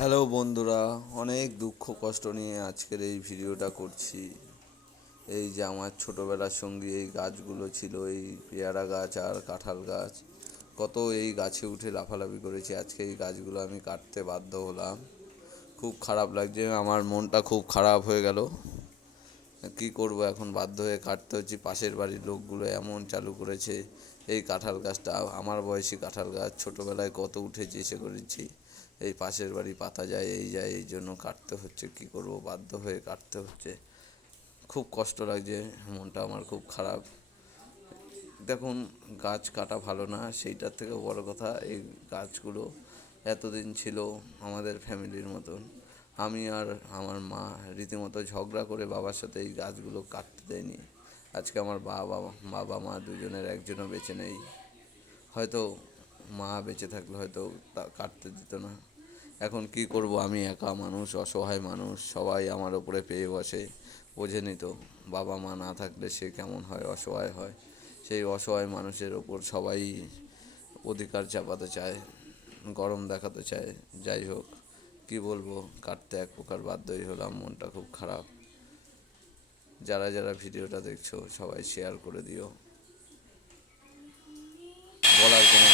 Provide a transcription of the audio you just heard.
Hello বন্ধুরা, অনেক দুঃখ কষ্ট নিয়ে আজকের এই ভিডিওটা করছি। এই যে আমার ছোটোবেলার সঙ্গী এই গাছগুলো ছিল, এই পেয়ারা গাছ আর কাঁঠাল গাছ, কত এই গাছে উঠে লাফালাফি করেছি। আজকে এই গাছগুলো আমি কাটতে বাধ্য হলাম। খুব খারাপ লাগছে, আমার মনটা খুব খারাপ হয়ে গেল। কি করব এখন, বাধ্য হয়ে কাটতে হচ্ছে। পাশের বাড়ির লোকগুলো এমন চালু করেছে, এই কাঁঠাল গাছটা, আমার বয়সী কাঁঠাল গাছ, ছোটোবেলায় কত উঠেছি সে করেছি। এই পাশের বাড়ি পাতা যায়, এই যায়, এই জন্য কাটতে হচ্ছে, কি করব? বাধ্য হয়ে কাটতে হচ্ছে। খুব কষ্ট লাগছে, মনটা আমার খুব খারাপ। দেখুন, গাছ কাটা ভালো না, সেইটার থেকে বড় কথা, এই গাছগুলো এতদিন ছিল আমাদের ফ্যামিলির মতন। আমি আর আমার মা রীতিমতো ঝগড়া করে বাবার সাথে এই গাছগুলো কাটতে দেয়নি। আজকে আমার বাবা বাবা, মা দুজনের, একজনও বেঁচে নেই। হয়তো মা বেঁচে থাকলে হয়তো তা কাটতে দিত না। এখন কি করব? আমি একা মানুষ, অসহায় মানুষ, সবাই আমার ওপরে পেয়ে বসে। বোঝে নিত বাবা মা না থাকলে সে কেমন হয়, অসহায় হয়? সেই অসহায় মানুষের ওপর সবাই অধিকার চাপাতে চায়, গরম দেখাতে চায়। যাই হোক, কি বলব? কাটতে এক প্রকার বাধ্যই হলাম, মনটা খুব খারাপ। যারা যারা ভিডিওটা দেখছ, সবাই শেয়ার করে দিও। বলার কোনো